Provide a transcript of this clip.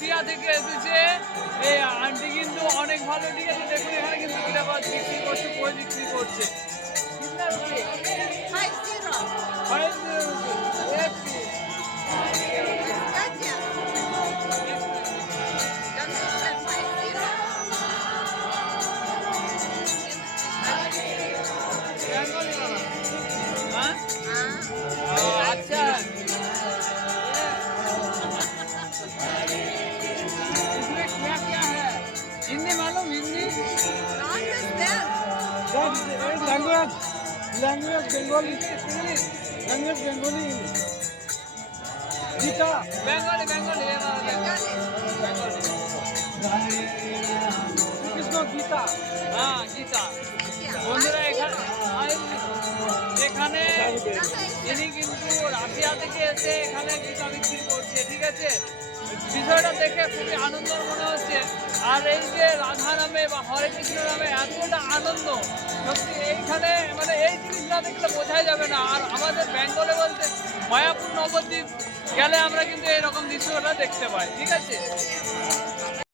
Russia থেকে এসেছে এই আন্টি, কিন্তু অনেক ভালো। ঠিক আছে, দেখুন এখানে কিন্তু গিটার বিক্রি করছে, বই বিক্রি করছে। अच्छा, इसमें क्या क्या है? हिंदी मालूम? Hindi language Bengali, English language Bengali, Gita. Bengali Bengali Krishna Gita. হ্যাঁ গীতা। বন্ধুরা এখানে ইনি কিন্তু রাশিয়া থেকে এসে এখানে গীতা বিক্রি করছে। ঠিক আছে, বিষয়টা দেখে খুবই আনন্দের মনে হচ্ছে। আর এই যে রাধা নামে বা হরে কৃষ্ণ নামে এতটা আনন্দ, সত্যি এইখানে মানে এই জিনিস না দেখলে বোঝাই যাবে না। আর আমাদের বেঙ্গলে বলতে মায়াপুর নবদ্বীপ গেলে আমরা কিন্তু এইরকম দৃশ্যটা দেখতে পাই। ঠিক আছে।